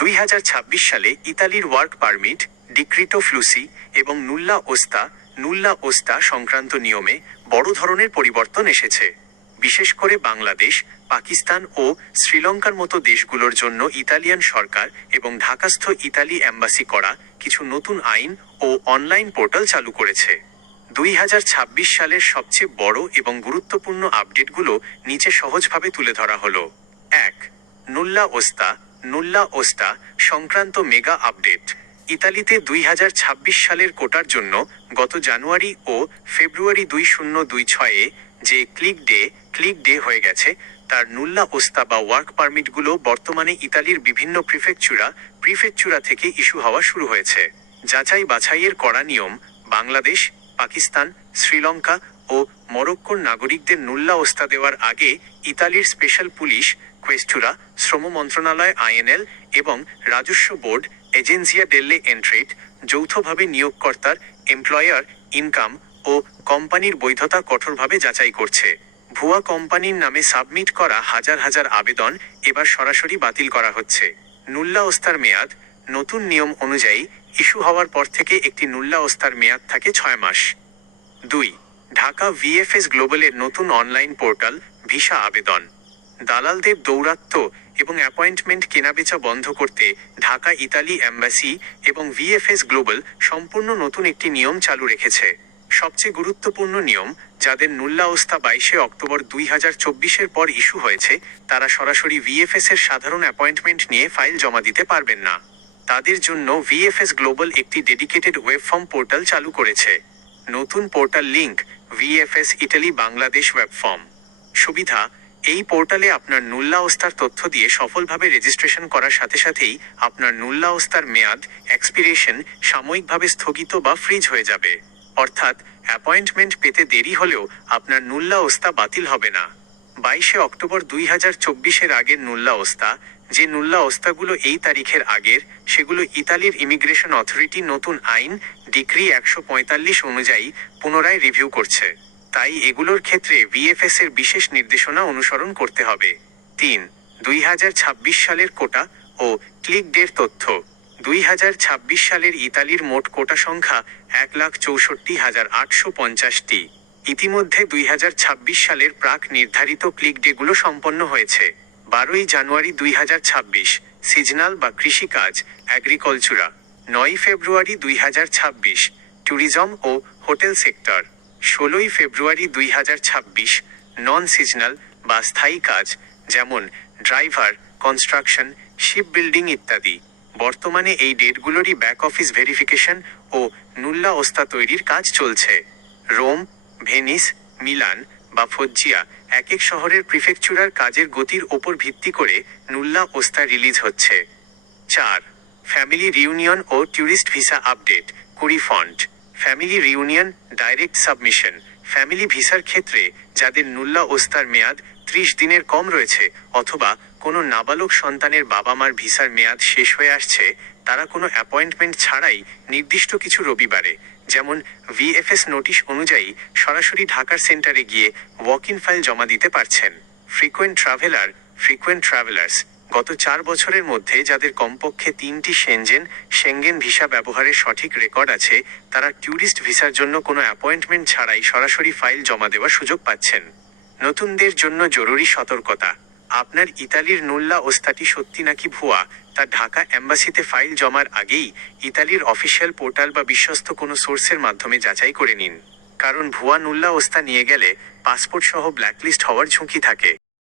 2026 সালে ইতালির work permit, ডিক্রিটো ফ্লুসি এবং নুল্লা ওস্তা সংক্রান্ত নিয়মে বড় ধরনের পরিবর্তন এসেছে। বিশেষ করে বাংলাদেশ, পাকিস্তান ও শ্রীলঙ্কার মতো দেশগুলোর জন্য ইতালিয়ান সরকার এবং ঢাকাস্থ ইতালি অ্যাম্বাসি করা কিছু নতুন আইন ও অনলাইন পোর্টাল চালু করেছে। 2026 সালের সবচেয়ে বড় এবং গুরুত্বপূর্ণ আপডেটগুলো নিচে সহজভাবে তুলে ধরা হলো। 1. নুল্লা ওস্তা সংক্রান্ত মেগা আপডেট। ইতালিতে 2026 সালের কোটার জন্য গত জানুয়ারি ও ফেব্রুয়ারি 2026-এ যে ক্লিক ডে হয়ে গেছে, তার নুল্লা ওস্তা বা ওয়ার্ক পারমিটগুলো বর্তমানে ইতালির বিভিন্ন প্রিফেকচুরা থেকে ইস্যু হওয়া শুরু হয়েছে। যাচাই বাছাইয়ের কড়া নিয়ম বাংলাদেশ, পাকিস্তান, শ্রীলঙ্কা ও মরক্কোর নাগরিকদের নুল্লা ওস্তা দেওয়ার আগে ইতালির স্পেশাল পুলিশ, কোয়েস্টুরা, শ্রম মন্ত্রণালয় আইএনএল এবং রাজস্ব বোর্ড এজেন্সিয়া ডেল্লে এন্ট্রেট যৌথভাবে নিয়োগকর্তার এমপ্লয়ার ইনকাম ও কোম্পানির বৈধতা কঠোরভাবে যাচাই করছে। ভুয়া কোম্পানির নামে সাবমিট করা হাজার আবেদন এবার সরাসরি বাতিল করা হচ্ছে। নুল্লা ওস্তার মেয়াদ নতুন নিয়ম অনুযায়ী ইস্যু হওয়ার পর থেকে একটি নুল্লা ওস্তার মেয়াদ থাকে 6 মাস। 2. ঢাকা ভিএফএস গ্লোবালের নতুন অনলাইন পোর্টাল ভিসা আবেদন। দালালদের দৌরাত্ম্য এবং অ্যাপয়েন্টমেন্ট কেনাবেচা বন্ধ করতে ঢাকা ইতালি অ্যাম্বাসি এবং ভিএফএস গ্লোবাল সম্পূর্ণ নতুন একটি নিয়ম চালু রেখেছে। সবচেয়ে গুরুত্বপূর্ণ নিয়ম, যাদের নুল্লা ওস্তা 22 অক্টোবর 2024-এর পর ইস্যু হয়েছে, তারা সরাসরি ভিএফএস এর সাধারণ অ্যাপয়েন্টমেন্ট নিয়ে ফাইল জমা দিতে পারবেন না। তাদের জন্য ভিএফএস গ্লোবাল একটি ডেডিকেটেড ওয়েব ফর্ম পোর্টাল চালু করেছে। নতুন portal link VFS Italy Bangladesh web form. সুবিধা, এই পোর্টালে আপনার নুল্লা ওস্তার তথ্য দিয়ে সফলভাবে রেজিস্ট্রেশন করার সাথে সাথেই আপনার নুল্লা ওস্তার মেয়াদ এক্সপিরেশন সাময়িকভাবে স্থগিত বা ফ্রিজ হয়ে যাবে। অর্থাৎ অ্যাপয়েন্টমেন্ট পেতে দেরি হলেও আপনার নুল্লা ওস্তা বাতিল হবে না। 22 অক্টোবর 2024-এর আগের নুল্লা ওস্তা, যে নুল্লা ওস্তাগুলো এই তারিখের আগের, সেগুলো ইতালির ইমিগ্রেশন অথরিটি নতুন আইন ডিক্রি 145 অনুযায়ী পুনরায় রিভিউ করছে। তাই এগুলোর ক্ষেত্রে ভিএফএস এর বিশেষ নির্দেশনা অনুসরণ করতে হবে। 3. 2026 সালের কোটা ও ক্লিক ডের তথ্য। 2026 সালের ইতালির মোট কোটা সংখ্যা 1,64,850টি। ইতিমধ্যে 2026 সালের প্রাক নির্ধারিত ক্লিক ডেগুলো সম্পন্ন হয়েছে। 12 জানুয়ারি 2026 সিজনাল বা কৃষিকাজ অ্যাগ্রিকালচুরা। 9 ফেব্রুয়ারি 2026 ট্যুরিজম ও হোটেল সেক্টর। 16 ফেব্রুয়ারি 2026 নন সিজনাল বা স্থায়ী কাজ, যেমন ড্রাইভার, কনস্ট্রাকশন, শিপ বিল্ডিং ইত্যাদি। বর্তমানে এই ডেটগুলোরই ব্যাক অফিস ভেরিফিকেশন ও নুল্লা ওস্তা তৈরির কাজ চলছে। রোম, ভেনিস, মিলান বা ফজ্জিয়া এক শহরের প্রিফেকচুরার কাজের গতির ওপর ভিত্তি করে নুল্লা ওস্তা রিলিজ হচ্ছে। 4. ফ্যামিলি রিউনিয়ন ও ট্যুরিস্ট ভিসা আপডেট ফন্ট। Family reunion direct submission. Family ভিসার ক্ষেত্রে যাদের নুল্লা ওস্তার মেয়াদ 30 দিনের কম রয়েছে অথবা কোনো নাবালক সন্তানের বাবা মার ভিসার মেয়াদ শেষ হয়ে আসছে, তারা কোনো অ্যাপয়েন্টমেন্ট ছাড়াই নির্দিষ্ট কিছু রবিবারে, যেমন ভিএফএস নোটিশ অনুযায়ী, সরাসরি ঢাকার সেন্টারে গিয়ে ওয়াক ইন ফাইল জমা দিতে পারছেন। Frequent travellers. গত 4 বছরের মধ্যে যাদের কমপক্ষে 3টি সেঙ্গেন ভিসা ব্যবহারের সঠিক রেকর্ড আছে, তারা ট্যুরিস্ট ভিসার জন্য কোনো অ্যাপয়েন্টমেন্ট ছাড়াই সরাসরি ফাইল জমা দেওয়ার সুযোগ পাচ্ছেন। নতুনদের জন্য জরুরি সতর্কতা, আপনার ইতালির নুল্লা ওস্তাটি সত্যি নাকি ভুয়া তা ঢাকা অ্যাম্বাসিতে ফাইল জমার আগেই ইতালির অফিসিয়াল পোর্টাল বা বিশ্বস্ত কোনো সোর্সের মাধ্যমে যাচাই করে নিন। কারণ ভুয়া নুল্লা ওস্তা নিয়ে গেলে পাসপোর্ট সহ ব্ল্যাকলিস্ট হওয়ার ঝুঁকি থাকে।